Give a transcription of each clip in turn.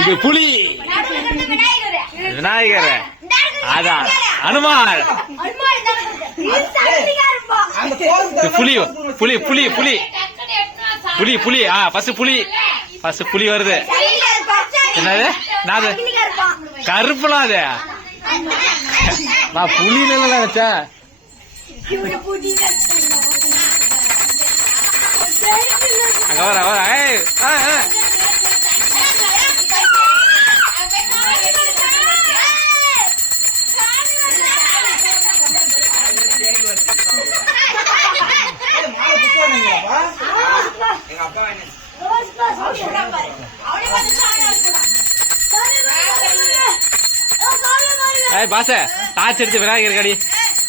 இது புலி, விநாயகர், அதான் அனுமார், புலி புலி புலி புலி புலி புலி. ஃபர்ஸ்ட் புலி, ஃபர்ஸ்ட் புலி வருது. என்னது நான் கருப்புலாம் அது, நான் புலி நினைச்சேன். அங்க வர வர பாச டார்ச் எடுத்து விநாயகர் கடி.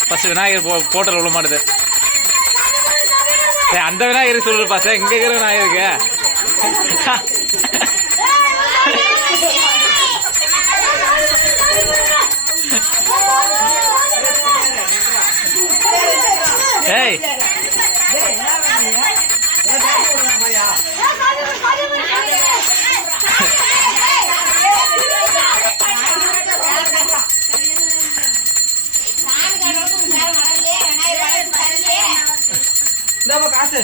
ஃபர்ஸ்ட் விநாயகர் போட்டல் விட மாட்டுது. அந்த விநாயகர் சொல்லு பாச, இங்க இருக்கிற விநாயகருக்கு. ஏய் காசு